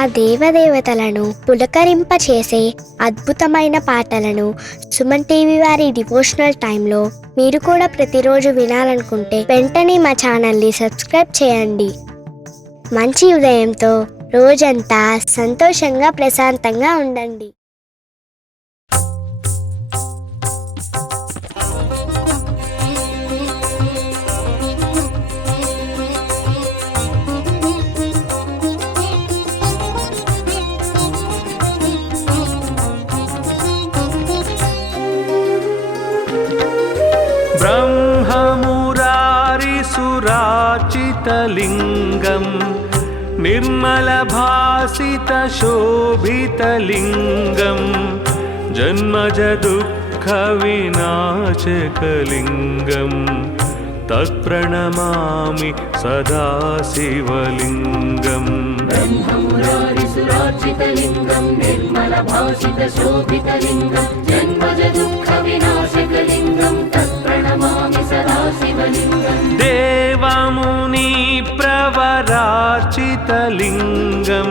ఆ దేవదేవతలను పులకరింపచేసే అద్భుతమైన పాటలను సుమన్ టీవీ వారి డివోషనల్ టైంలో మీరు కూడా ప్రతిరోజు వినాలనుకుంటే వెంటనే మా ఛానల్ని సబ్స్క్రైబ్ చేయండి. మంచి ఉదయంతో రోజంతా సంతోషంగా ప్రశాంతంగా ఉండండి. ब्रह्ममुरारिसुराचितलिङ्गं निर्मलभासितशोभितलिङ्गं जन्मजदुःखविनाशकलिङ्गं तत्प्रणमामि सदा शिवलिङ्गम्. ब्रह्ममुरारिसुराचितलिङ्गं निर्मलभासितशोभितलिङ्गं जन्मजदुःखविनाशकलिङ्गं तत्प्रणमामि सदा शिवलिङ्गम्. देवमुनिप्रवरार्चितलिङ्गं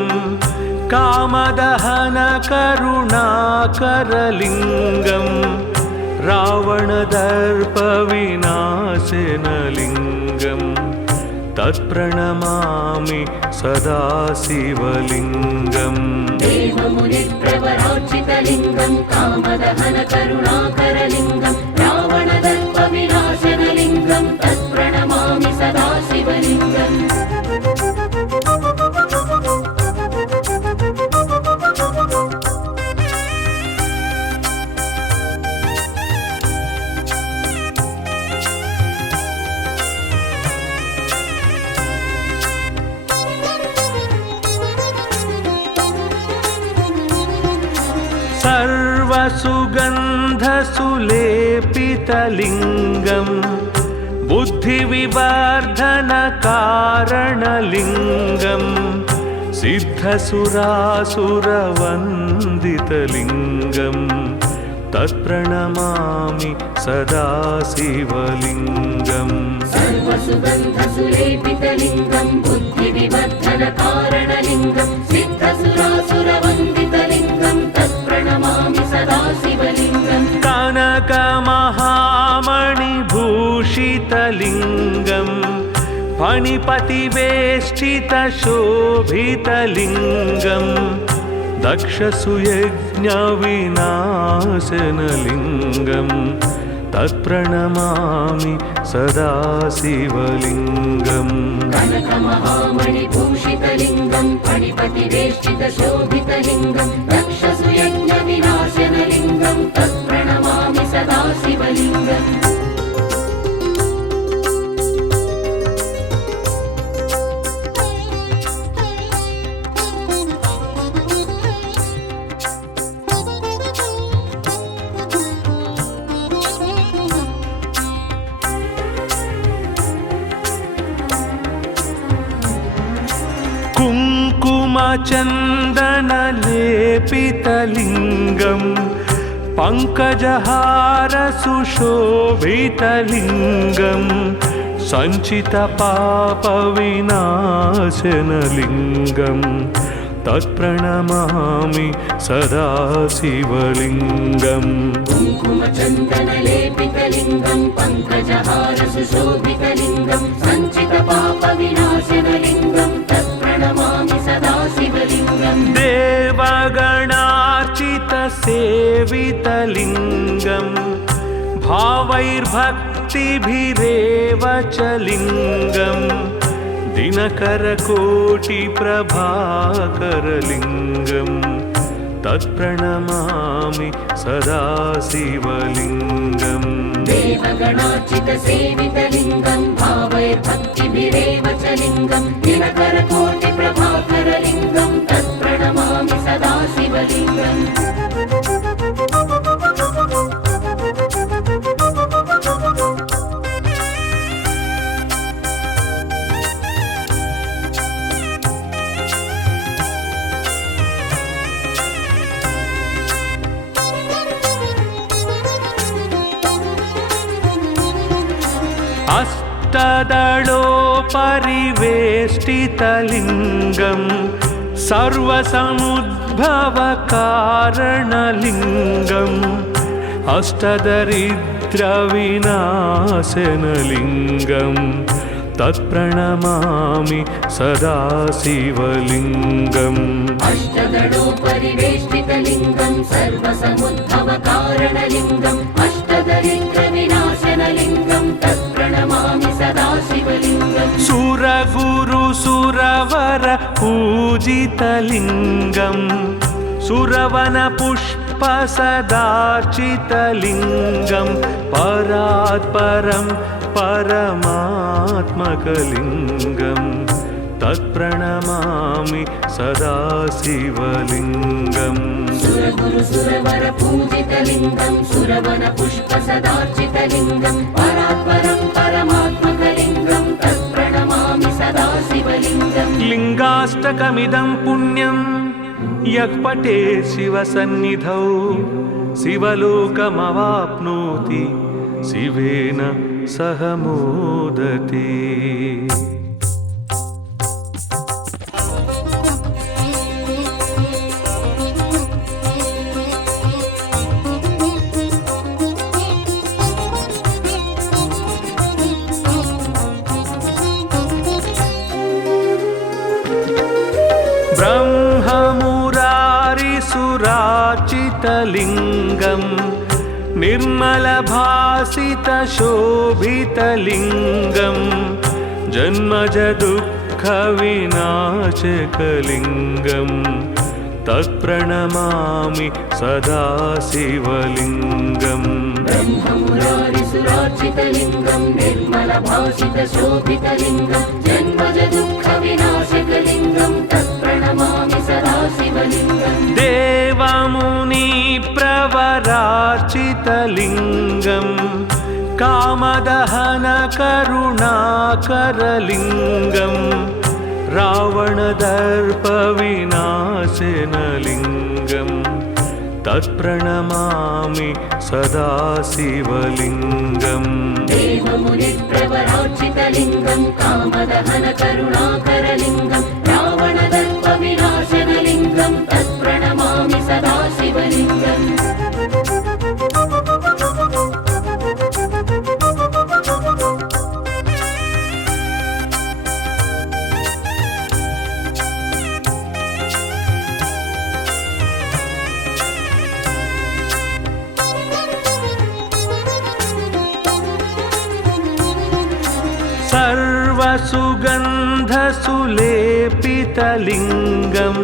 कामदहनकरुणाकरलिङ्गं रावणदर्पविनाशनलिङ्गं तत्प्रणमामि सदा शिवलिङ्गम्. देवमुनिप्रवरार्चितलिङ्गं कामदहनकरुणाकरलिङ्गं रावणदर्पविनाशनलिङ्गं तत्प्रणमामि सदा शिवलिङ्गम्. सर्वसुगन्धसुलेपितलिङ्गं बुद्धिविवर्धनकारणलिङ्गं सिद्धसुरासुरवन्दितलिङ्गं तत्प्रणमामि सदा शिवलिङ्गम्. सर्वसुगन्धसुलेपितलिङ्गं बुद्धिविवर्धनकारणलिङ्गं सिद्धसुरासुरवन्दितलिङ्गं तत्प्रणमामि सदा शिवलिङ्गम्. कनकमहामणिभूषितलिङ्गं फणिपतिवेष्टितशोभितलिङ्गं दक्षसुयज्ञविनाशनलिङ्गं तत्प्रणमामि सदा शिवलिङ्गम्. कनकमहामणिभूषितलिङ्गं फणिपतिवेष्टितशोभितलिङ्गं दक्षसुयज्ञविनाशनलिङ्गं तत्प्रणमामि सदा शिवलिङ्गम्. कुङ्कुमचन्दनलेपितलिङ्गं पङ्कजहारसुशोभितलिङ्गं सञ्चितपापविनाशनलिङ्गं तत्प्रणमामि सदा शिवलिङ्गम्. कुङ्कुमचन्दनलेपितलिङ्गं पङ्कजहारसुशोभितलिङ्गं सञ्चितपापविनाशनलिङ्गं तत्प्रणमामि सदा शिवलिङ्गम्. देवगणार्चितसेवितलिङ्गं भावैर्भक्तिभिरेव च लिङ्गं दिनकरकोटिप्रभाकरलिङ्गं तत्प्रणमामि सदा शिवलिङ्गम्. देवगणार्चितसेवितलिङ्गं भावैर्भक्तिभिरेव च लिङ्गं दिनकरकोटिप्रभाकरलिङ्गं तत्प्रणमामि सदा शिवलिङ्गम्. अष्टदलोपरिवेष्टितलिङ्गं सर्वसमुद्भवकारणलिङ्गम् अष्टदरिद्रविनाशनलिङ्गम् तत्प्रणमामि सदा शिवलिङ्गम् अष्टदलोपरिवेष्टितलिङ्गं सर्वसमुद्भवकारणलिङ्गम् अष्टदरिद्रविनाशनलिङ्गं तत्प्रणमामि सदा शिवलिङ्गम् सुरगुरुसुरवर पूजितलिङ्गम् सुरवनपुष्पसदार्चितलिङ्गम् परात्परं परमात्मकलिङ्गम् तत्प्रणमामि सदा शिवलिङ्गम् सुरगुरुसुरवर पूजितलिङ्गं सुरवनपुष्पसदार्चितलिङ्गं परात्परं परमात्मकलिङ्गं तत्प्रणमामि सदा शिवलिङ्गम् लिङ्गाष्टकमिदं पुण्यं यः पठेत् शिवसन्निधौ शिवलोकमवाप्नोति शिवेन सह मोदते। ब्रह्ममुरारिसुरार्चितलिङ्गम् निर्मलभासितशोभितलिङ्गम् जन्मजदुःखविनाशकलिङ्गम् तत्प्रणमामि सदा शिवलिङ्गम् ब्रह्ममुरारिसुरार्चितलिङ्गं निर्मलभासितशोभितलिङ्गं जन्मजदुःखविनाशकलिङ्गं तत्प्रणमामि सदा शिवलिङ्गम् देवमुनिप्रवरार्चितलिङ्गम् कामदहनकरुणाकरलिङ्गम् रावणदर्पविनाशनलिङ्गम् तत्प्रणमामि सदा शिवलिङ्गम् देवमुनिप्रवरार्चितलिङ्गं कामदहनकरुणाकरलिङ्गं रावणदर्पविनाशनलिङ्गं तत्प्रणमामि सदा शिवलिङ्गम् सर्वसुगन्धसुलेपितलिङ्गम्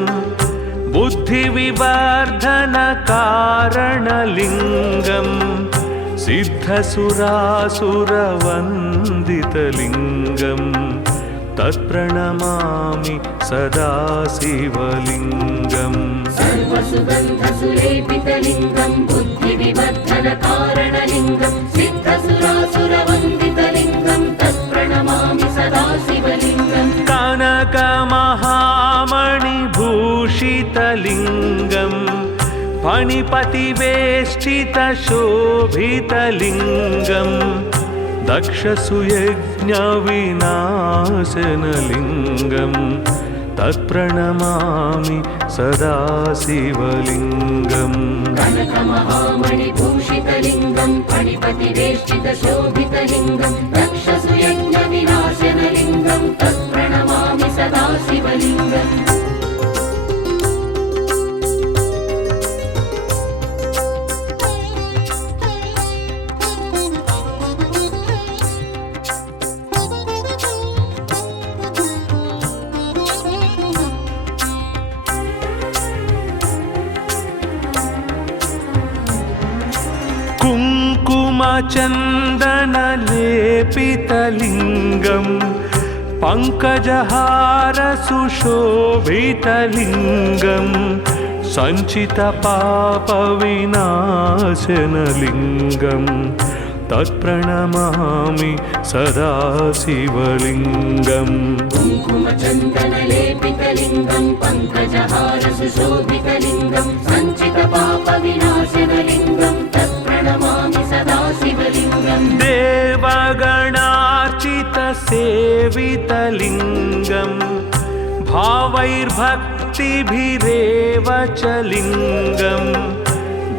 बुद्धिविवर्धनकारणलिङ्गम् सिद्धसुरासुरवन्दितलिङ्गम् तत्प्रणमामि सदा शिवलिङ्गम् सर्वसुगन्धसुलेपितलिङ्गं बुद्धिविवर्धनकारणलिङ्गं सिद्धसुरासुरवन्दितलिङ्गं तत्प्रणमामि सदा शिवलिङ्गम् कनकमहामणिभूषितलिङ्गम् फणिपतिवेष्टितशोभितलिङ्गम् दक्षसुयज्ञविनाशनलिङ्गम् तत्प्रणमामि सदा शिवलिङ्गम् कनकमहामणिभूषितलिङ्गं फणिपतिवेष्टितशोभितलिङ्गं दक्षसुयज्ञविनाशनलिङ्गं तत्प्रणमामि सदा शिवलिङ्गम् कुङ्कुमचन्दनलेपितलिङ्गम् पङ्कजहारसुशोभितलिङ्गम् सञ्चितपापविनाशनलिङ्गम् तत्प्रणमामि सदा शिवलिङ्गम् कुङ्कुमचन्दनलेपितलिङ्गं पङ्कजहारसुशोभितलिङ्गं सञ्चितपापविनाशनलिङ्गं तत्प्रणमामि सदा शिवलिङ्गम् देवगणार्चितसेवितलिङ्गम् भावैर्भक्तिभिरेव च लिङ्गम्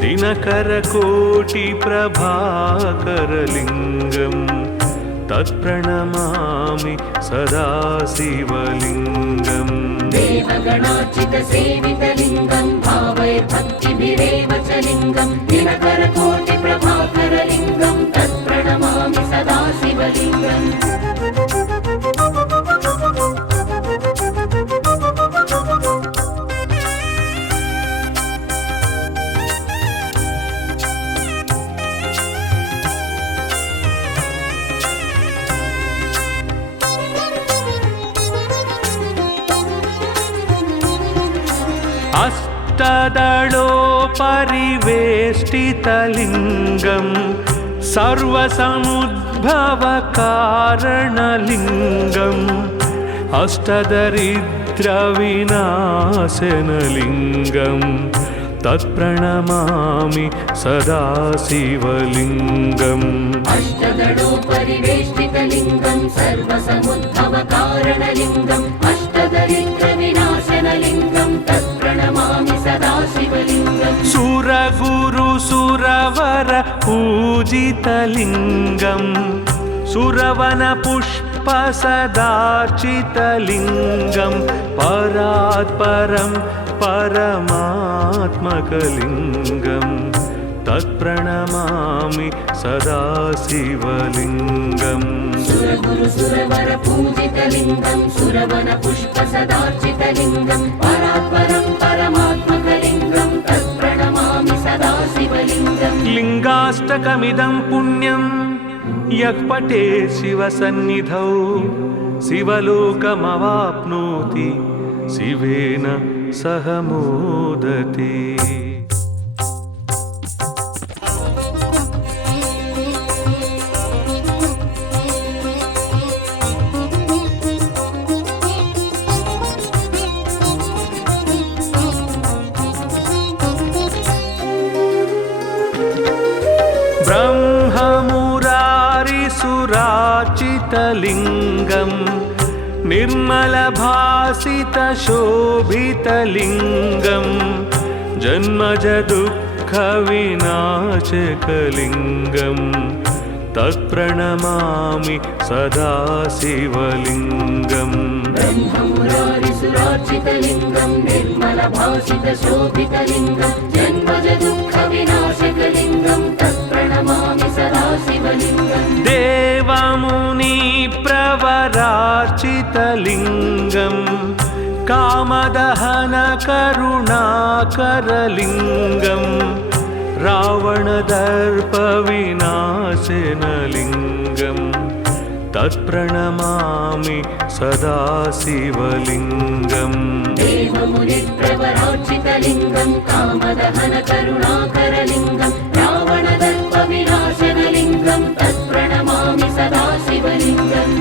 दिनकरकोटिप्रभाकरलिङ्गम् तत्प्रणमामि सदा शिवलिङ्गम् देवगणार्चितसेवितलिङ्गं भावैर्भक्तिभिरेव च लिङ्गं दिनकरकोटिप्रभाकरलिङ्गं तत्प्रणमामि सदा शिवलिङ्गम् अष्टदलोपरिवेष्टितलिङ्गं सर्वसमुद्भवकारणलिङ्गम् अष्टदरिद्रविनाशनलिङ्गं तत्प्रणमामि सदा शिवलिङ्गम् अष्टदलोपरिवेष्टितलिङ्गं सर्वसमुद्भवकारणलिङ्गम् अष्टदरिद्रविनाशनलिङ्गं तत्प्रणमामि सदा शिवलिङ्गम् सुरगुरुसुरवर पूजितलिङ्गं सुरवनपुष्पसदार्चितलिङ्गं परात्परं परमात्मकलिङ्गं तत्प्रणमामि सदा शिवलिङ्गम् सुरगुरुसुरवर पूजितलिङ्गं सुरवनपुष्पसदार्चितलिङ्गं परात्परं परमात्मकलिङ्गं तत्प्रणमामि सदा शिवलिङ्गम् लिङ्गाष्टकमिदं पुण्यं यः पठेत् शिवसन्निधौ शिवलोकमवाप्नोति शिवेन सह मोदते। ब्रह्ममुरारिसुरार्चितलिङ्गं निर्मलभासितशोभितलिङ्गं जन्मजदुःखविनाशकलिङ्गं तत्प्रणमामि सदा शिवलिङ्गम् ब्रह्ममुरारिसुरार्चितलिङ्गं निर्मलभासितशोभितलिङ्गं जन्मजदुःखविनाशकलिङ्गं तत्प्रणमामि सदा शिवलिङ्गम् देवमुनिप्रवरार्चितलिङ्गं कामदहनकरुणाकरलिङ्गं रावणदर्पविनाशनलिङ्गं तत्प्रणमामि सदा शिवलिङ्गम् देवमुनिप्रवरार्चितलिङ्गं कामदहनकरुणाकरलिङ्गं रावणदर्पविनाशनलिङ्गं तत्प्रणमामि सदा शिवलिङ्गम्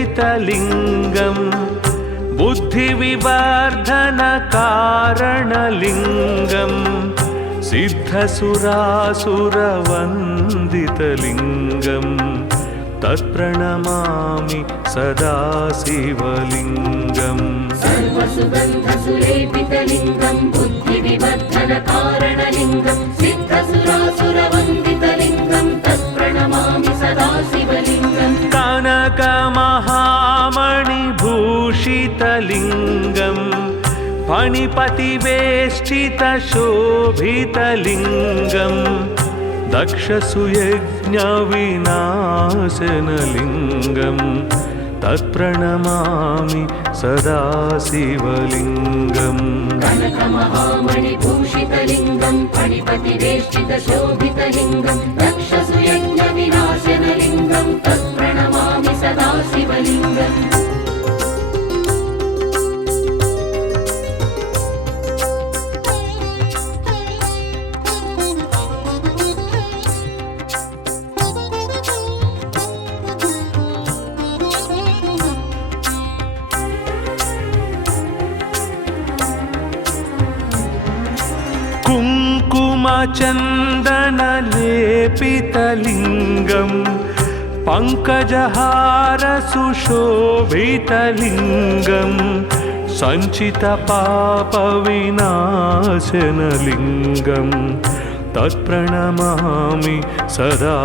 सर्वसुगन्धसुलेपितलिङ्गं बुद्धिविवर्धनकारणलिङ्गं सिद्धसुरासुरवन्दितलिङ्गं तत्प्रणमामि सदा शिवलिङ्गम् सर्वसुगन्धसुलेपितलिङ्गं बुद्धिविवर्धनकारणलिङ्गं सिद्धसुरासुरवन्दितलिङ्गं तत्प्रणमामि सदा शिवलिङ्गम् कनकमहामणिभूषितलिङ्गं फणिपतिवेष्टितशोभितलिङ्गं दक्षसुयज्ञविनाशनलिङ्गं तत्प्रणमामि सदा शिवलिङ्गम् कनकमहामणिभूषितलिङ्गं फणिपतिवेष्टितशोभितलिङ्गं दक्षसुयज्ञविनाशनलिङ्गं तत्प्रणमामि सदा शिवलिङ्गम् कुङ्कुमचन्दनलेपितलिङ्गं पङ्कजहारसुशोभितलिङ्गं सञ्चितपापविनाशनलिङ्गं तत्प्रणमामि सदा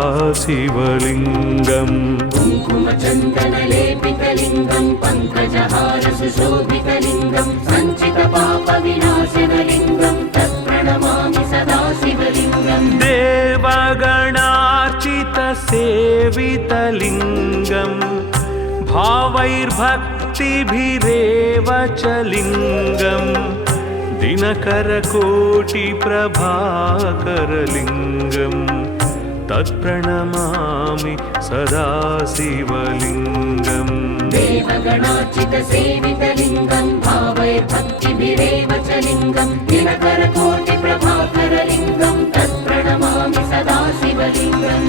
शिवलिङ्गम् कुङ्कुमचन्दनलेपितलिङ्गं पङ्कजहारसुशोभितलिङ्गं सञ्चितपापविनाशनलिङ्गं तत्प्रणमामि सदा शिवलिङ्गम् देवगणार्चितसेवितलिङ्गं भावैर्भक्तिभिरेव च लिङ्गं दिनकरकोटिप्रभाकरलिङ्गं तत्प्रणमामि सदा शिवलिङ्गम् देवगणार्चितसेवितलिङ्गं भावैर्भक्तिभिरेव च लिङ्गं दिनकरकोटिप्रभाकरलिङ्गं तत्प्रणमामि सदा शिवलिङ्गम्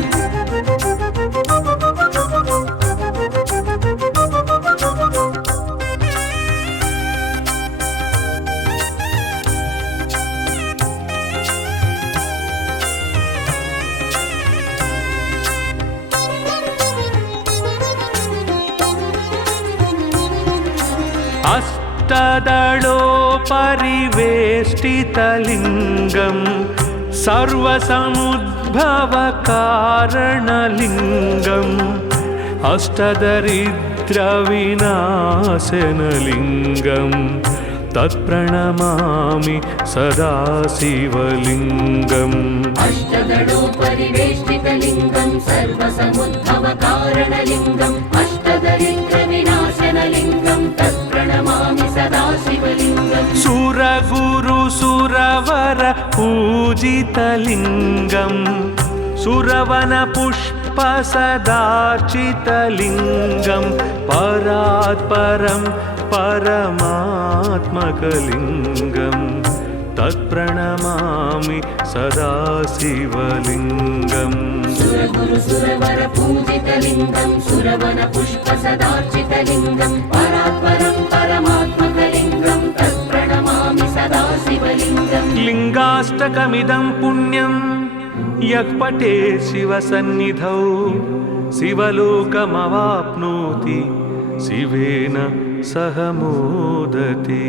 अष्टदलोपरिवेष्टितलिङ्गं सर्वसमुद्भवकारणलिङ्गम् अष्टदरिद्रविनाशनलिङ्गं तत्प्रणमामि सदा शिवलिङ्गम् अष्टदलोपरिवेष्टितलिङ्गं सर्वसमुद्भवकारणलिङ्गम् अष्टदरिद्रविनाशनलिङ्गं तत्प्रणमामि सदा शिवलिङ्गम् सुरगुरुसुरवर पूजितलिङ्गं सुरवनपुष्पसदार्चितलिङ्गं परात्परं परमात्मकलिङ्गं तत्प्रणमामि सदा शिवलिङ्गम् सुरगुरुसुरवर पूजितलिङ्गं सुरवनपुष्पसदार्चितलिङ्गं परात्परं परमात्मकलिङ्गं तत्प्रणमामि सदा शिवलिङ्गम् लिङ्गाष्टकमिदं पुण्यं यः पठेत् शिवसन्निधौ शिवलोकमवाप्नोति शिवेन सह मोदते।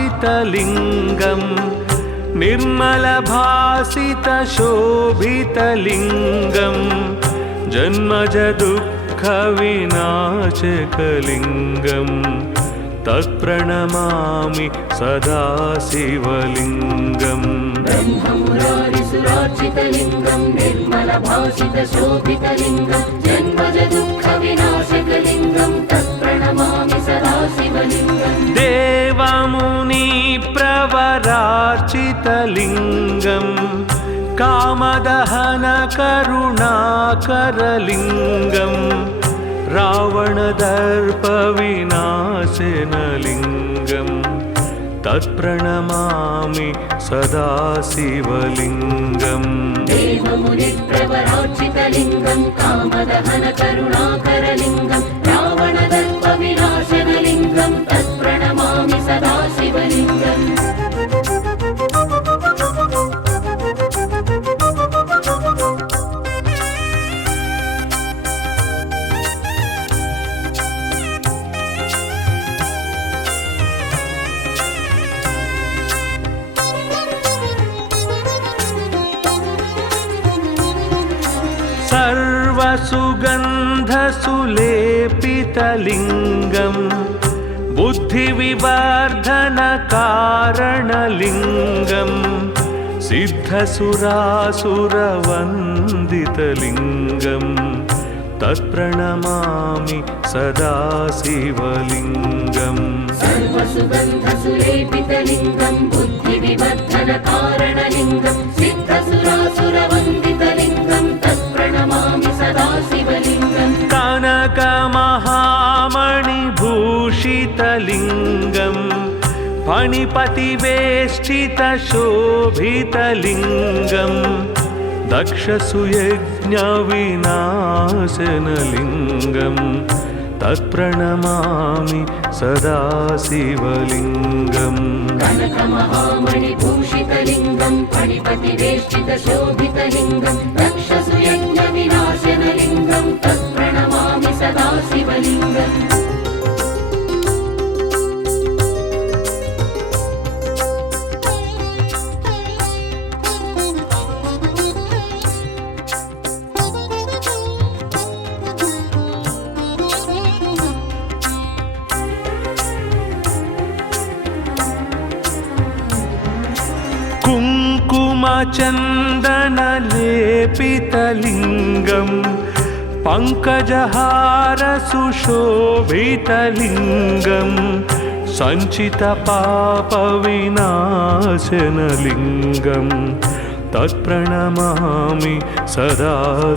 ब्रह्ममुरारिसुरार्चितलिङ्गं निर्मलभासितशोभितलिङ्गं जन्मजदुःखविनाशकलिङ्गं तत्प्रणमामि सदा शिवलिङ्गम् ब्रह्ममुरारिसुरार्चितलिङ्गं निर्मलभासितशोभितलिङ्गं जन्मजदुःखविनाशकलिङ्गं तत्प्रणमामि सदा शिवलिङ्गम् देवमुनिप्रवरार्चितलिङ्गं कामदहनकरुणाकरलिङ्गं रावणदर्पविनाशनलिङ्गं तत्प्रणमामि सदा शिवलिङ्गम् देवमुनिप्रवरार्चितलिङ्गं कामदहनकरुणाकरलिङ्गं रावणदर्पविनाशनलिङ्गं तत्प्रणमामि सदा शिवलिङ्गम् सर्वसुगन्धसुलेपितलिङ्गं बुद्धिविवर्धनकारणलिङ्गं सिद्धसुरासुरवन्दितलिङ्गं तत्प्रणमामि सदा शिवलिङ्गम् सर्वसुगन्धसुलेपितलिङ्गं बुद्धिविवर्धनकारणलिङ्गं सिद्धसुरासुरवन्दितलिङ्गं तत्प्रणमामि सदा शिवलिङ्गम् कनकमहामणिभूषितलिङ्गं भूषितलिङ्गं फणिपतिवेष्टितशोभितलिङ्गं दक्षसुयज्ञविनाशनलिङ्गं तत्प्रणमामि सदा शिवलिङ्गम् कनकमहामणिभूषितलिङ्गं फणिपतिवेष्टितशोभितलिङ्गं दक्षसुयज्ञविनाशनलिङ्गं तत्प्रणमामि सदा शिवलिङ्गम् कुङ्कुमचन्दनलेपितलिङ्गं पङ्कजहारसुशोभितलिङ्गं सञ्चितपापविनाशनलिङ्गं तत्प्रणमामि सदा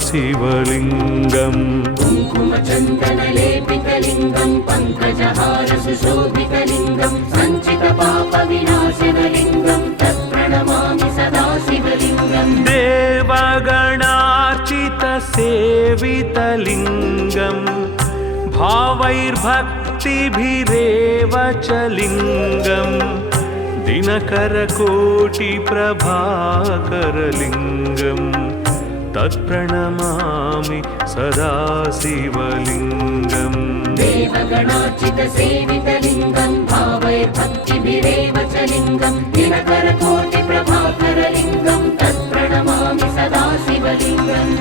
शिवलिङ्गम् कुङ्कुमचन्दनलेपितलिङ्गं पङ्कजहारसुशोभितलिङ्गं सञ्चितपापविनाशनलिङ्गं तत्प्रणमामि सदा शिवलिङ्गम् देवगणार्चितसेवितलिङ्गं भावैर्भक्तिभिरेव च लिङ्गं दिनकरकोटिप्रभाकरलिङ्गं तत्प्रणमामि सदा शिवलिङ्गम् देवगणार्चितसेवितलिङ्गं भावैर्भक्तिभिरेव च लिङ्गं दिनकरकोटिप्रभाकरलिङ्गं तत्प्रणमामि सदा शिवलिङ्गम्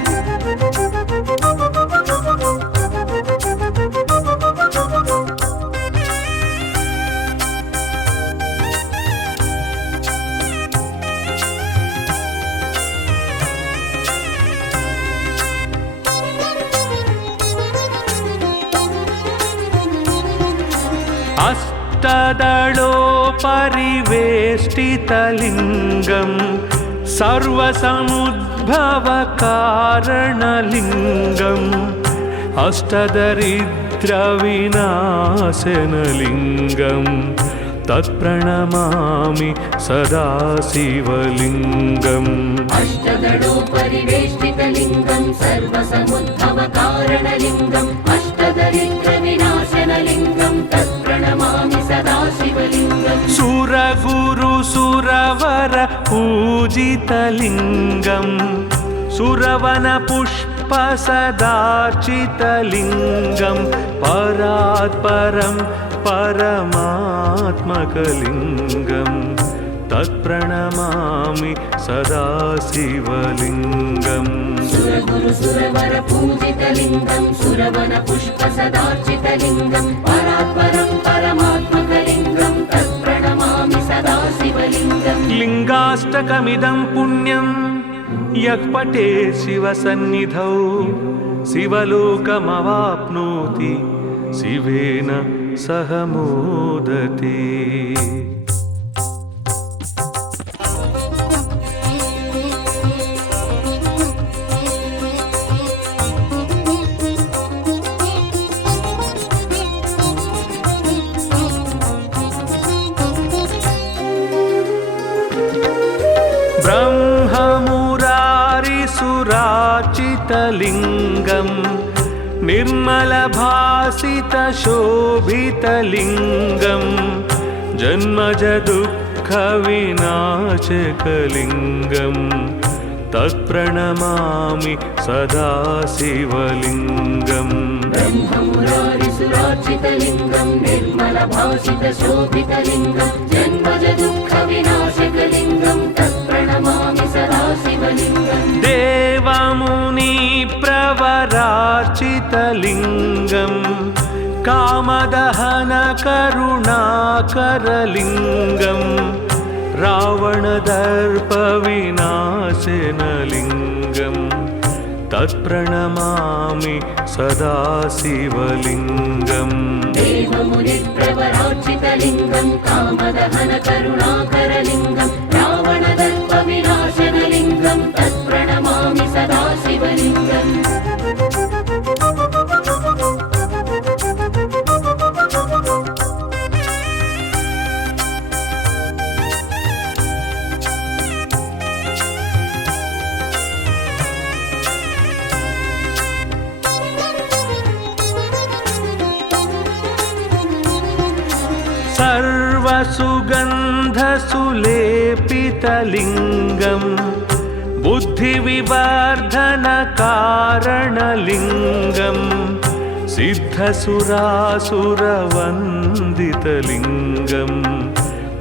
अष्टदलोपरिवेष्टितलिङ्गं सर्वसमुद्भवकारणलिङ्गम् अष्टदरिद्रविनाशनलिङ्गं तत्प्रणमामि सदा शिवलिङ्गम् अष्टदलोपरिवेष्टितलिङ्गं सर्वसमुद्भवकारणलिङ्गम् अष्टदरिद्रविनाशनलिङ्गं तत्प्रणमामि सदा शिवलिङ्गम् सुरगुरुसुरवर पूजितलिङ्गं सुरवनपुष्पसदार्चितलिङ्गं परात्परं परमात्मकलिङ्गं तत्प्रणमामि सदा शिवलिङ्गम् सुरगुरुसुरवर पूजितलिङ्गं सुरवनपुष्पसदार्चितलिङ्गं परात्परं परमात्मकलिङ्गं तत्प्रणमामि सदा शिवलिङ्गम् लिङ्गाष्टकमिदं पुण्यं यः पठे शिवसन्निधौ शिवलोकमवाप्नोति शिवेन सह मोदते। ब्रह्ममुरारिसुराचितलिङ्गं निर्मलभासितशोभितलिङ्गं जन्मजदुःखविनाशकलिङ्गं तत्प्रणमामि सदा शिवलिङ्गम् ब्रह्ममुरारिसुराचितलिङ्गं निर्मलभासितशोभितलिङ्गं जन्मजदुःखविनाशकलिङ्गं तत्प्रणमामि सदा शिवलिङ्गम् देवमुनिप्रवरार्चितलिङ्गं कामदहनकरुणाकरलिङ्गं रावणदर्पविनाशनलिङ्गं तत्प्रणमामि सदा शिवलिङ्गम् देवमुनिप्रवरार्चितलिङ्गं कामदहनकरुणाकरलिङ्गं रावणदर्पविनाशनलिङ्गं तत्प्रणमामि सदा शिवलिङ्गम् सर्वसुगन्धसुलेपितलिङ्गम् बुद्धिविवर्धनकारणलिङ्गम् सिद्धसुरासुरवन्दितलिङ्गम्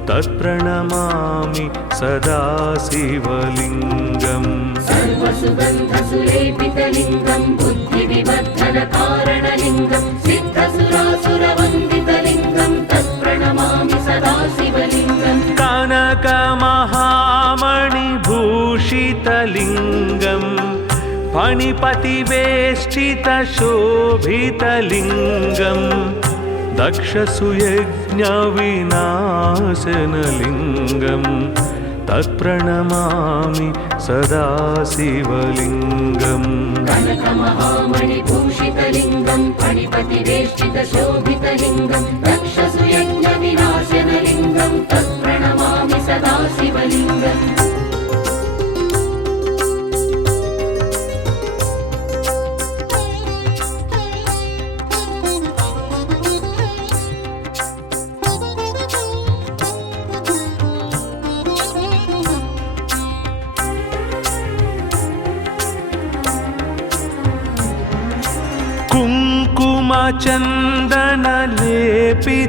तत्प्रणमामि सदा शिवलिङ्गम् सर्वसुगन्धसुलेपितलिङ्गं बुद्धिविवर्धनकारणलिङ्गं सिद्धसुरासुरवन्दितलिङ्गं तत्प्रणमामि सदा शिवलिङ्गम् कनकमहामणिभूषितलिङ्गम् फणिपतिवेष्टितशोभितलिङ्गम् दक्षसुयज्ञविनाशनलिङ्गम् तत्प्रणमामि सदा शिवलिङ्गम् कनकमहामणिभूषितलिङ्गं फणिपतिवेष्टितशोभितलिङ्गं दक्षसुयज्ञविनाशनलिङ्गं तत्प्रणमामि सदा शिवलिङ्गम्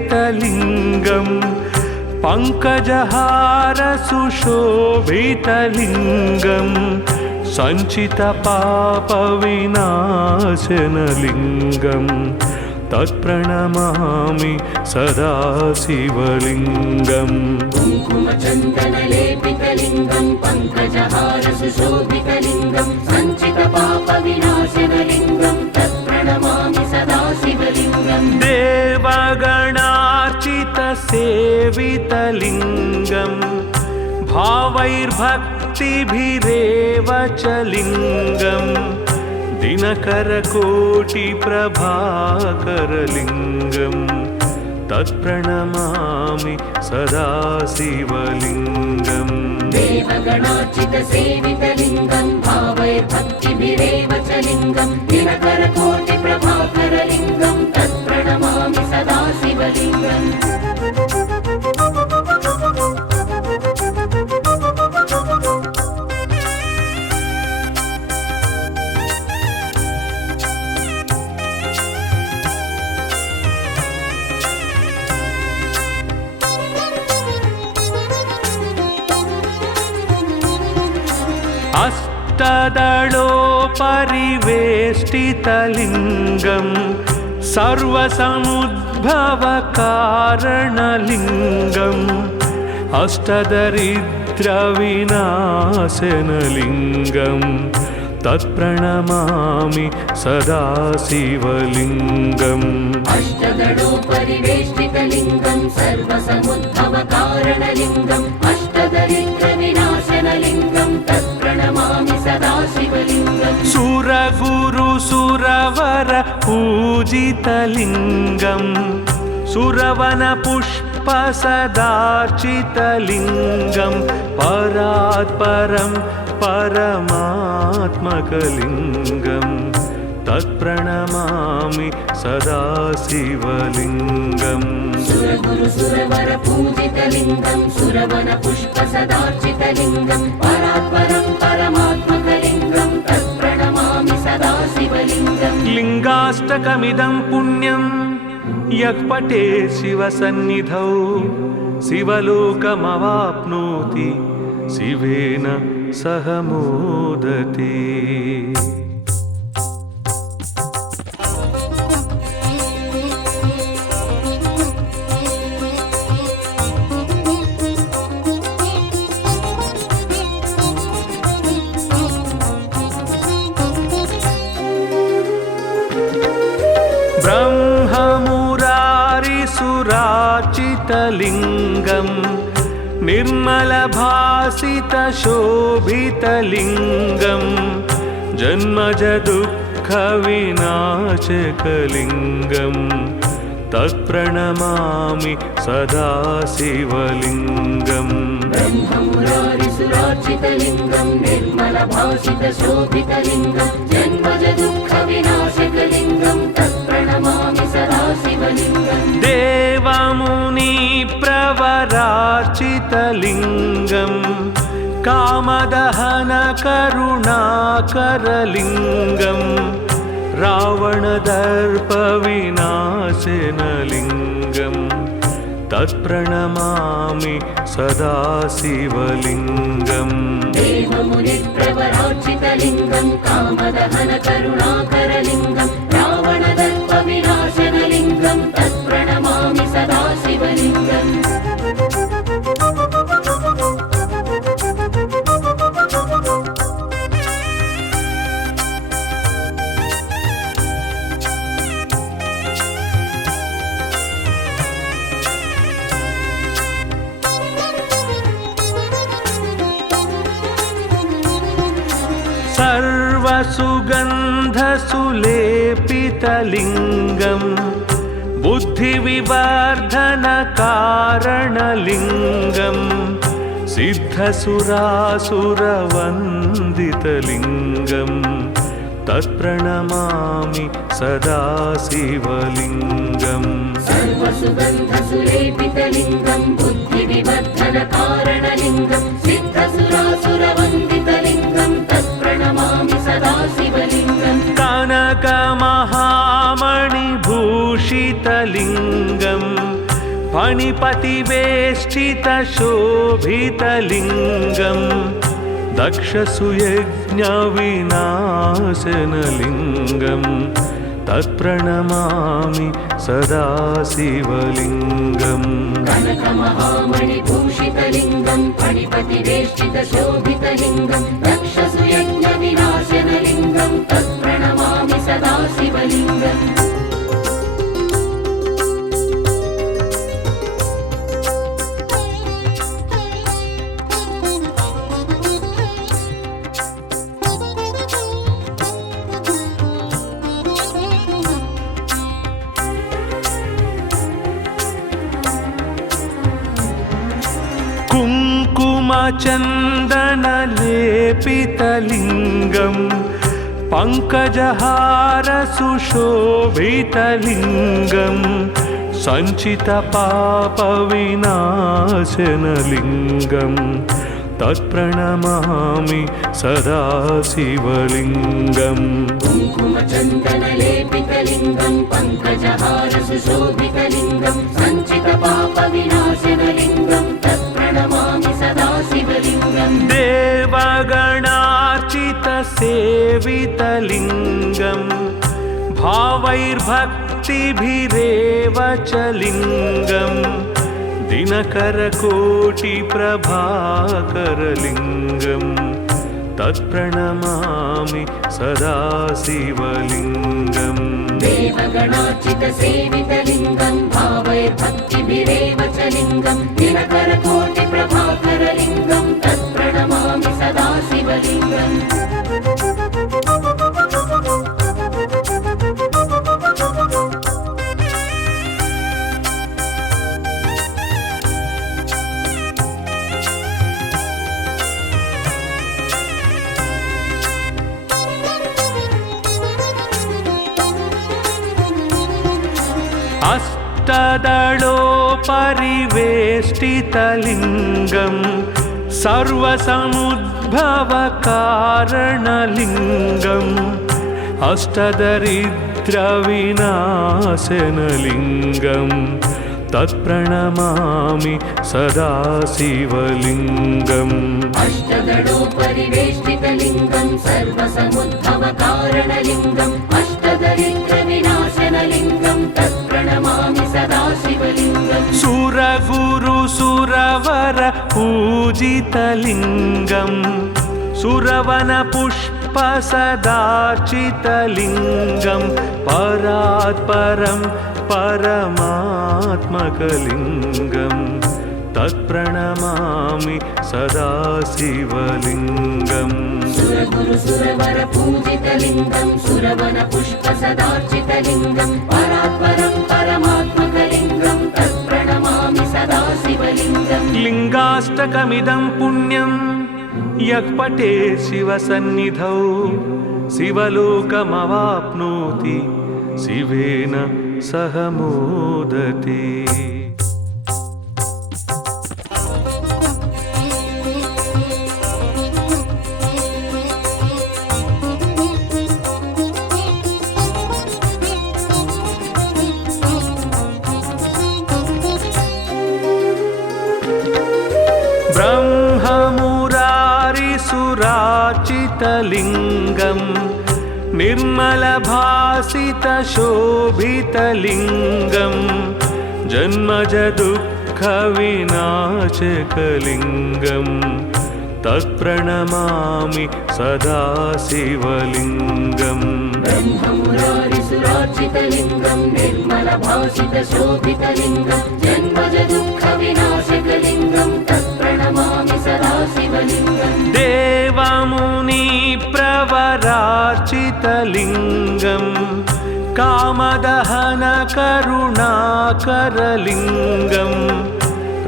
कुङ्कुमचन्दनलेपितलिङ्गम् पङ्कजहारसुशोभितलिङ्गम् सञ्चितपापविनाशनलिङ्गम् तत्प्रणमामि सदा शिवलिङ्गम् कुङ्कुमचन्दनलेपितलिङ्गं पङ्कजहारसुशोभितलिङ्गं सञ्चितपापविनाशनलिङ्गं तत्प्रणमामि सदा शिवलिङ्गम् देवगणार्चितसेवितलिङ्गम् भावैर्भक्तिभिरेव च लिङ्गम् दिनकरकोटिप्रभाकरलिङ्गम् तत्प्रणमामि सदा शिवलिङ्गम् देवगणार्चितसेवितलिङ्गं भावैर्भक्तिभिरेव च लिङ्गं दिनकरकोटिप्रभाकरलिङ्गं तत्प्रणमामि सदा शिवलिङ्गम् अष्टदलोपरिवेष्टितलिङ्गम् सर्वसमुद्भवकारणलिङ्गम् अष्टदरिद्रविनाशनलिङ्गम् तत्प्रणमामि सदा शिवलिङ्गम् अष्टदलोपरिवेष्टितलिङ्गं सर्वसमुद्भवकारणलिङ्गम् अष्टदरिद्रविनाशनलिङ्गं तत्प्रणमामि सदा शिवलिङ्गम् सुरगुरुसुरवर पूजितलिङ्गम् सुरवनपुष्पसदार्चितलिङ्गम् परात्परं परमात्मकलिङ्गम् तत्प्रणमामि सदा शिवलिङ्गम् सुरगुरुसुरवर पूजितलिङ्गं सुरवनपुष्पसदार्चितलिङ्गं परात्परं परमात्मकलिङ्गं तत्प्रणमामि सदा शिवलिङ्गम् लिङ्गाष्टकमिदं पुण्यं यः पठेत् शिवसन्निधौ शिवलोकमवाप्नोति शिवेन सह मोदते। ब्रह्ममुरारिसुरार्चितलिङ्गम् निर्मलभासितशोभितलिङ्गम् जन्मजदुःखविनाशकलिङ्गम् तत्प्रणमामि सदा शिवलिङ्गम् ब्रह्ममुरारिसुरार्चितलिङ्गं निर्मलभासितशोभितलिङ्गं जन्मजदुःखविनाशकलिङ्गं तत्प्रणमामि सदा शिवलिङ्गम् देवमुनि कामितलिङ्गं कामदहनकरुणाकरलिङ्गं रावणदर्पविनाशनलिङ्गं तत्प्रणमामि सदा शिवलिङ्गम् देवमुनिप्रवरार्चितलिङ्गं कामदहनकरुणाकरलिङ्गं रावणदर्पविनाशनलिङ्गं तत्प्रणमामि सदा शिवलिङ्गम् सर्वसुगन्धसुलेपितलिङ्गं बुद्धिविवर्धनकारणलिङ्गं सिद्धसुरासुरवन्दितलिङ्गं तत्प्रणमामि सदा शिवलिङ्गम् सर्वसुगन्धसुलेपितलिङ्गं बुद्धिविवर्धनकारणलिङ्गं सिद्धसुरासुरवन्दितलिङ्गं तत्प्रणमामि सदा शिवलिङ्गम् कनकमहामणिभूषितलिङ्गं फणिपतिवेष्टितशोभितलिङ्गं दक्षसुयज्ञविनाशनलिङ्गं तत्प्रणमामि सदा शिवलिङ्गम् कनकमहामणिभूषितलिङ्गं फणिपतिवेष्टितशोभितलिङ्गं दक्षसुयज्ञविनाशनलिङ्गं तत्प्रणमामि सदा शिवलिङ्गम् कुङ्कुमचन्दनलेपितलिङ्गं पङ्कजहारसुशोभितलिङ्गं सञ्चितपापविनाशनलिङ्गं तत्प्रणमामि सदा शिवलिङ्गम् कुङ्कुमचन्दनलेपितलिङ्गं पङ्कजहारसुशोभितलिङ्गं सञ्चितपापविनाशनलिङ्गं तत्प्रणमामि सदा शिवलिङ्गम् देवगणार्चितसेवितलिङ्गं भावैर्भक्तिभिरेव च लिङ्गं दिनकरकोटिप्रभाकरलिङ्गं तत्प्रणमामि सदा शिवलिङ्गम् देवगणार्चितसेवितलिङ्गं भावैर्भक्तिभिरेव च लिङ्गं दिनकरकोटिप्रभाकरलिङ्गं तत्प्रणमामि सदा शिवलिङ्गम् अष्टदलोपरिवेष्टितलिङ्गं सर्वसमुद्भवकारणलिङ्गम् अष्टदरिद्रविनाशनलिङ्गं तत्प्रणमामि सदा शिवलिङ्गम् अष्टदलोपरिवेष्टितलिङ्गं सर्वसमुद्भवकारणलिङ्गम् अष्टदरिद्रविनाशनलिङ्गं तत्प्रणमामि सदा शिवलिङ्गम् सुरगुरुसुरवर पूजितलिङ्गं सुरवनपुष्पसदार्चितलिङ्गं परात्परं परमात्मकलिङ्गं तत्प्रणमामि सदा शिवलिङ्गम् सुरगुरुसुरवर पूजितलिङ्गं सुरवनपुष्पसदार्चितलिङ्गं परात्परं परमात्मकलिङ्गं तत्प्रणमामि सदा शिवलिङ्गम् लिङ्गाष्टकमिदं पुण्यं यः पठेत् शिवसन्निधौ शिवलोकमवाप्नोति शिवेन सह मोदते। निर्मलभाचितलिङ्गम् निर्मलभासितशोभितलिङ्गम् जन्मजदुःखविनाशकलिङ्गम् तत्प्रणमामि सदा शिवलिङ्गम् ब्रह्ममुरारिसुरार्चितलिङ्गम् निर्मलभासितशोभितलिङ्गम् जन्मजदुःखविनाशकलिङ्गम् तत्प्रणमामि सदा शिवलिङ्गम् देवमुनिप्रवरार्चितलिङ्गम् कामदहनकरुणाकरलिङ्गम्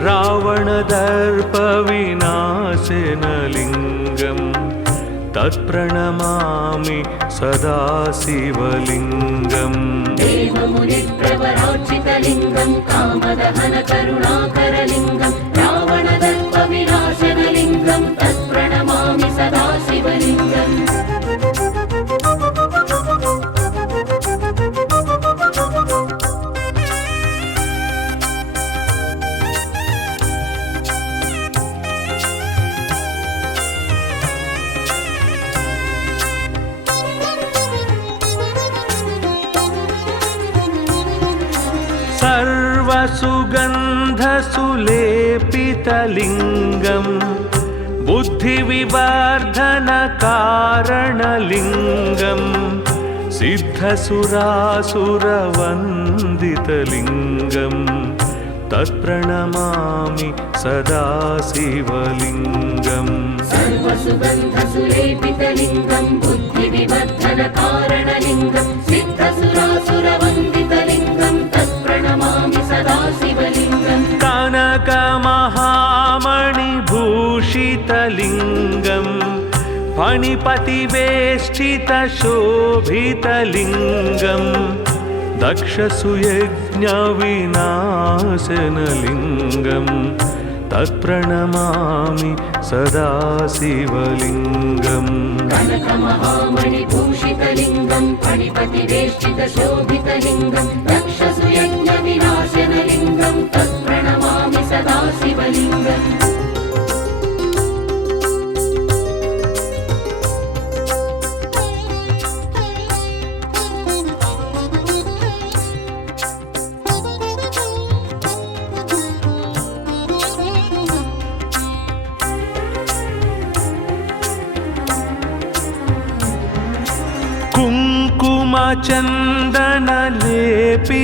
रावणदर्पविनाशनलिङ्गम् तत्प्रणमामि सदा शिवलिङ्गम् देवमुनिप्रवरार्चितलिङ्गम् कामदहनकरुणाकरलिङ्गम् रावणदर्पविनाशनलिङ्गम् तत्प्रणमामि सदा शिवलिङ्गम् सर्वसुगन्धसुलेपितलिङ्गम् बुद्धिविवर्धनकारणलिङ्गम् सिद्धसुरासुरवन्दितलिङ्गम् तत्प्रणमामि सदा शिवलिङ्गम् सर्वसुगन्धसुलेपितलिङ्गम् बुद्धिविवर्धनकारणलिङ्गम् सिद्धसुरासुरवन्दितलिङ्गम् तत्प्रणमामि सदा शिवलिङ्गम् कनकमहामणिभूषितलिङ्गम् फणिपतिवेष्टितशोभितलिङ्गम् दक्षसुयज्ञविनाशनलिङ्गम् तत्प्रणमामि सदा शिवलिङ्गम् कनकमहामणिभूषितलिङ्गम् फणिपतिवेष्टितशोभितलिङ्गम् दक्षसुयज्ञविनाशनलिङ्गम् तत्प्रणमामि सदा शिवलिङ्गम्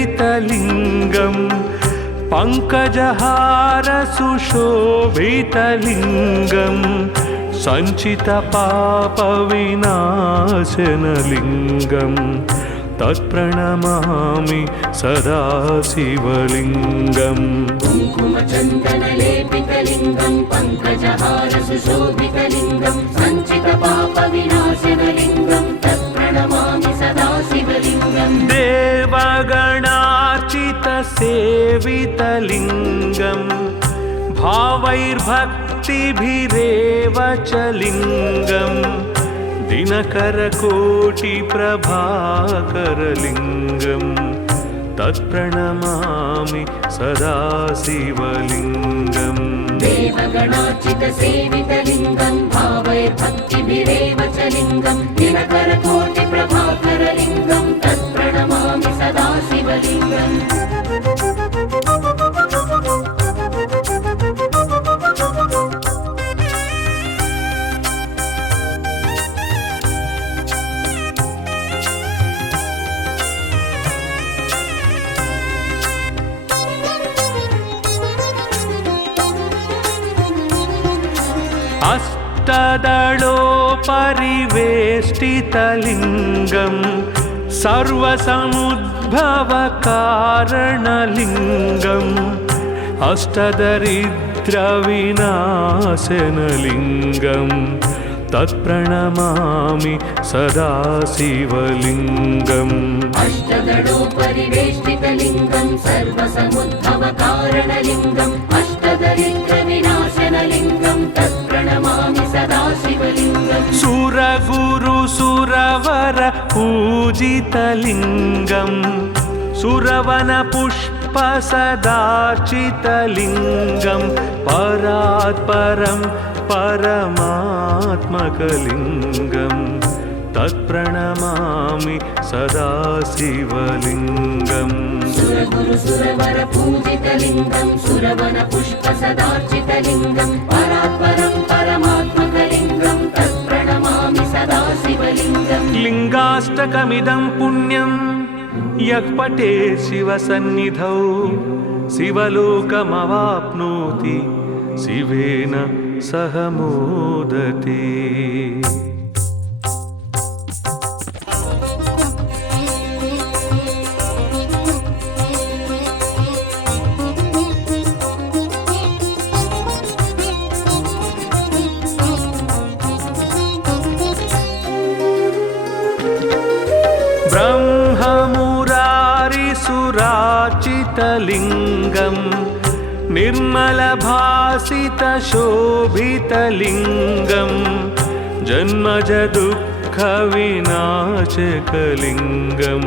कुङ्कुमचन्दनलेपितलिङ्गम् पङ्कजहारसुशोभितलिङ्गम् सञ्चितपापविनाशनलिङ्गम् तत्प्रणमामि सदा शिवलिङ्गम् कुङ्कुमचन्दनलेपितलिङ्गम् पङ्कजहारसुशोभितलिङ्गम् सञ्चितपापविनाशनलिङ्गम् तत्प्रणमामि सदा शिवलिङ्गम् देवगणार्चितसेवितलिङ्गम् भावैर्भक्तिभिरेव च लिङ्गम् दिनकरकोटिप्रभाकरलिङ्गम् तत्प्रणमामि सदा शिवलिङ्गम् देवगणार्चितसेवितलिङ्गम् भावैर्भक्तिभिरेव च लिङ्गम् दिनकरकोटिप्रभाकरलिङ्गम् तत्प्रणमामि सदा शिवलिङ्गम् अष्टदलोपरिवेष्टितलिङ्गम् सर्वसमुद्भवकारणलिङ्गम् अष्टदरिद्रविनाशनलिङ्गम् तत्प्रणमामि सदा शिवलिङ्गम् अष्टदलोपरिवेष्टितलिङ्गम् सर्वसमुद्भवकारणलिङ्गम् अष्टदरिद्रविनाशनलिङ्गम् तत्प्रणमामि सदा शिवलिङ्गम् सुरगुरुसुरवर पूजितलिङ्गम् सुरवनपुष्प पुष्पसदार्चितलिङ्गं परात् परं परमात्मकलिङ्गं तत्प्रणमामि सदा शिवलिङ्गम् सुरगुरु सुरवर पूजितलिङ्गं सुरवन पुष्प सदार्चितलिङ्गं परात्परं परमात्मकलिङ्गं तत्प्रणमामि सदा शिवलिङ्गम् लिङ्गाष्टकमिदं पुण्यं यः पठेत् शिवसन्निधौ शिवलोकमवाप्नोति शिवेन सह मोदते। ब्रह्ममुरारिसुरार्चितलिङ्गं निर्मलभासितशोभितलिङ्गं जन्मजदुःखविनाशकलिङ्गं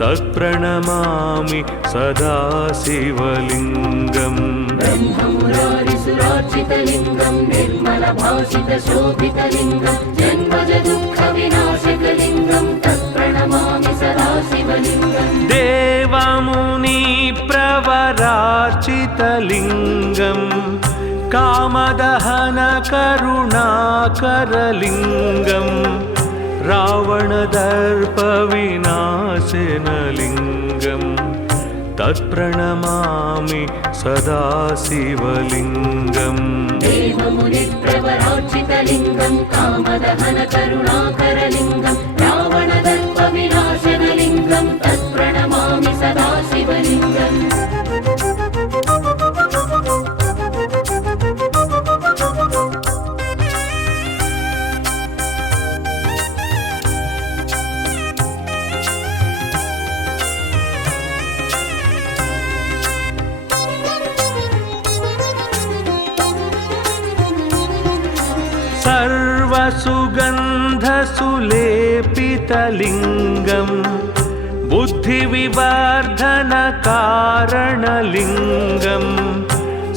तत्प्रणमामि सदा शिवलिङ्गम् ब्रह्ममुरारिसुरार्चितलिङ्गं निर्मलभासितशोभितलिङ्गं जन्मजदुःखविनाशकलिङ्गं तत्प्रणमामि सदा शिवलिङ्गम् देवमुनिप्रवरार्चितलिङ्गं कामदहनकरुणाकरलिङ्गं रावणदर्पविनाशनलिङ्गं तत्प्रणमामि सदा शिवलिङ्गम् देवमुनिप्रवरार्चितलिङ्गं कामदहनकरुणाकरलिङ्गं रावणदर्पविनाशनलिङ्गं तत्प्रणमामि सदा शिवलिङ्गम् सर्वसुगन्धसुलेपितलिङ्गं बुद्धिविवर्धनकारणलिङ्गं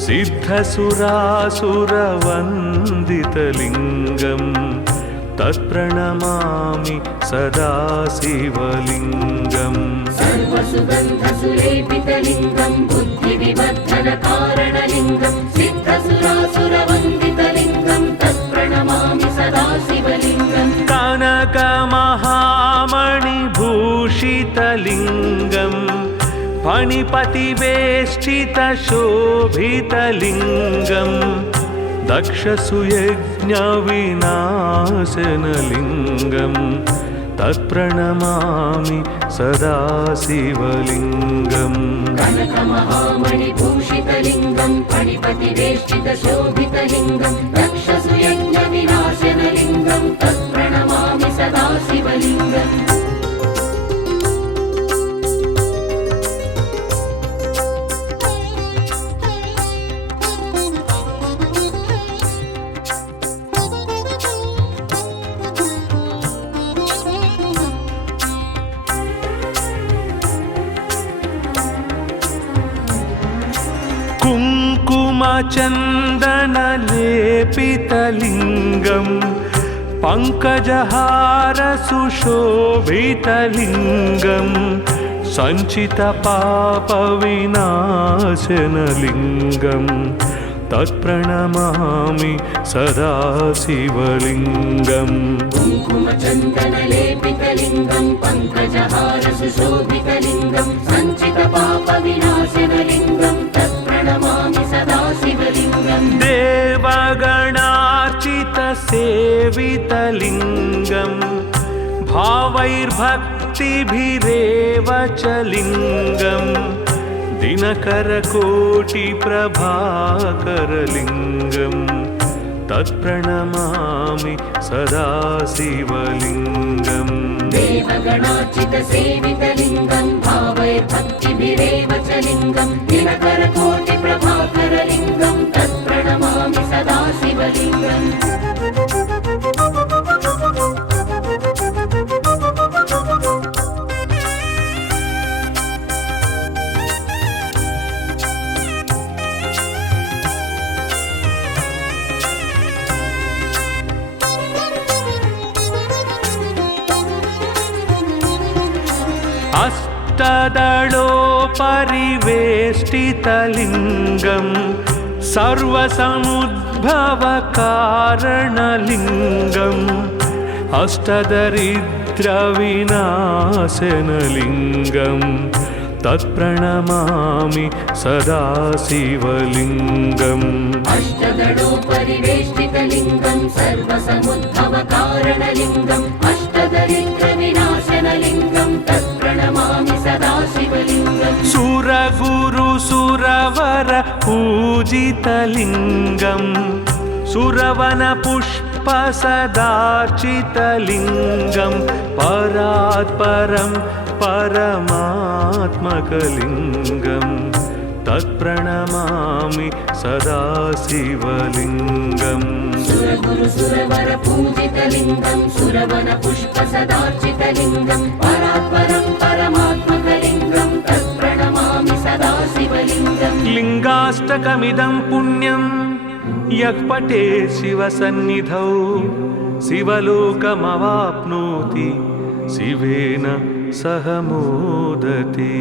सिद्धसुरासुरवन्दितलिङ्गं तत्प्रणमामि सदा शिवलिङ्गम् सर्वसुगन्धसुलेपितलिङ्गं बुद्धिविवर्धनकारणलिङ्गं सिद्धसुरासुरवन्दितलिङ्गं तत्प्रणमामि सदा शिवलिङ्गम् कनकमहामणिभूषितलिङ्गं फणिपतिवेष्टितशोभितलिङ्गं दक्षसुयज्ञविनाशनलिङ्गं तत्प्रणमामि सदा शिवलिङ्गम् कनकमहामणिभूषितलिङ्गं फणिपतिवेष्टितशोभितलिङ्गं दक्षसुयज्ञविनाशनलिङ्गं तत्प्रणमामि सदा शिवलिङ्गम् कुङ्कुमचन्दनलेपितलिङ्गं पङ्कजहारसुशोभितलिङ्गं सञ्चितपापविनाशनलिङ्गं तत्प्रणमामि सदा शिवलिङ्गम् कुङ्कुमचन्दनलेपितलिङ्गं पङ्कजहारसुशोभितलिङ्गं सञ्चितपापविनाशनलिङ्गं तत्प्रणमामि सदा शिवलिङ्गम् देवगणार्चितसेवितलिङ्गं भावैर्भक्तिभिरेव च लिङ्गं दिनकरकोटिप्रभाकरलिङ्गं तत्प्रणमामि सदा शिवलिङ्गम् देवगणार्चितसेवितलिङ्गं भावैर्भक्तिभिरेव च लिङ्गं दिनकरकोटिप्रभाकरलिङ्गं तत्प्रणमामि सदा शिवलिङ्गम् अष्टदलोपरिवेष्टितलिङ्गं सर्वसमुद्भवकारणलिङ्गम् अष्टदरिद्रविनाशनलिङ्गं तत्प्रणमामि सदा शिवलिङ्गम् अष्टदलोपरिवेष्टितलिङ्गं सर्वसमुद्भवकारणलिङ्गम् अष्टदरिद्रविनाशनलिङ्गं तत्प्रणमामि सदा शिवलिङ्गम् सुरगुरुसुरवर पूजितलिङ्गं सुरवनपुष्पसदार्चितलिङ्गं परात्परं परमात्मकलिङ्गं तत्प्रणमामि सदा शिवलिङ्गम् सुरगुरुसुरवर पूजितलिङ्गं सुरवनपुष्पसदार्चितलिङ्गं परात्परं परमात्मकलिङ्गं तत्प्रणमामि सदा शिवलिङ्गम् लिङ्गाष्टकमिदं पुण्यं यः पठेत् शिवसन्निधौ शिवलोकमवाप्नोति शिवेन सह मोदते।